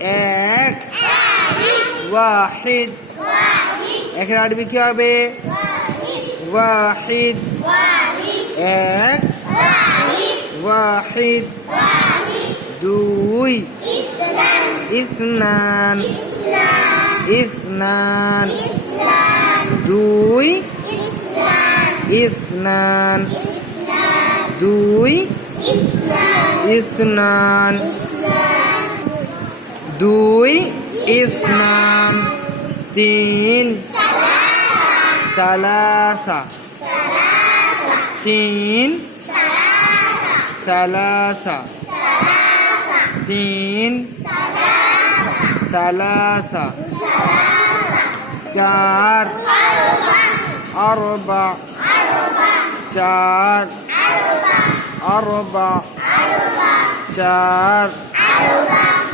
এক ওয়াহিদ। একের আরবি কি হবে? ওয়াহিদ। এক ওয়াহিদ। দুই ইসনান ইসনান দুই ইসনান দুই ইসনান দুই ইসলাম তিন সালাসা। তিন সালাসা। তিন সালাসা। চার আরবা। চার আরবা। চার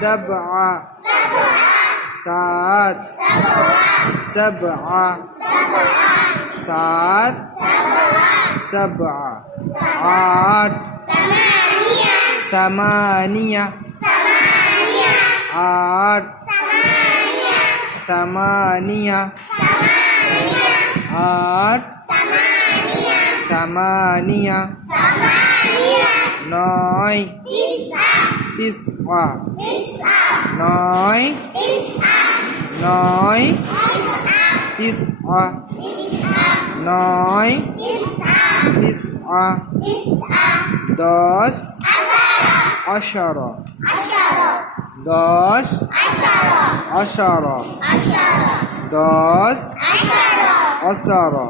sab'a saat sab'a saat sab'a saat samania ad samania saat samania samania noi tiswa নয়। নয়। তিসআ নয়। তিসআ দশ। আশারা দশ। আশারা দশ। আশারা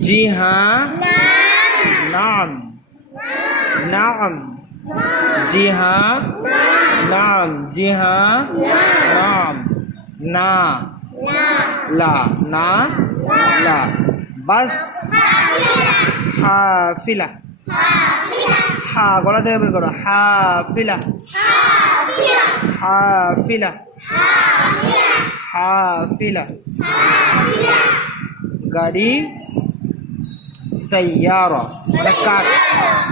জি হ্যাঁ নাম নাম জি হ্যাঁ। নাম জি হ্যাঁ। নাম। না। লা। না। লা। বাস। হাফিলা। হা, গলা থেকে বের করো। হাফিলা। হাফিলা। হাফিলা। গাড়ি। सैयारा मतलब कार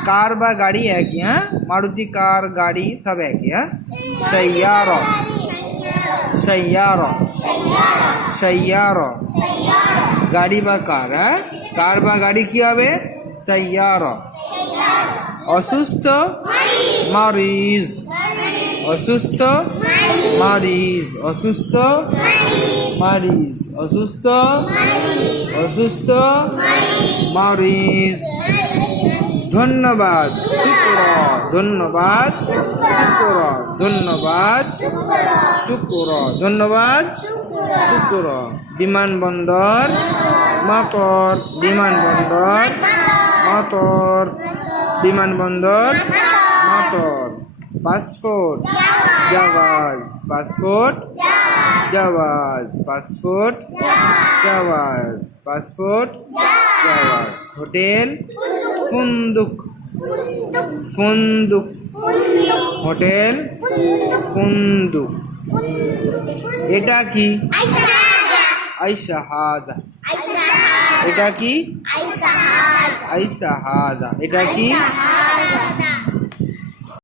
कार বা গাড়ি একই হ্যাঁ মারুতি কার গাড়ি সব একই হ্যাঁ सैयारा सैयारा सैयारा গাড়ি বা কার হ্যাঁ কার বা গাড়ি কি হবে सैयारा অসুস্থ মারিজ অসুস্থ মারিজ অসুস্থ মারিজ অসুস্থ? অসুস্থ? মারিজ ধন্যবাদ। শুক্র। ধন্যবাদ। শুক্র। ধন্যবাদ। শুক্র। ধন্যবাদ। শুক্র। বিমানবন্দর। মটর। বিমানবন্দর। মটর। বিমানবন্দর। মটর। পাসপোর্ট। জাহাজ। পাসপোর্ট। জাহাজ পাসপোর্ট? জাওয়াজ পাসপোর্ট? জাহাজ হোটেল? ফুন্দুক। ফুন্দুক। হোটেল? ফুন্দুক। এটা কি? আইসা হাদা এটা কি? আইসা হাদা এটা কি?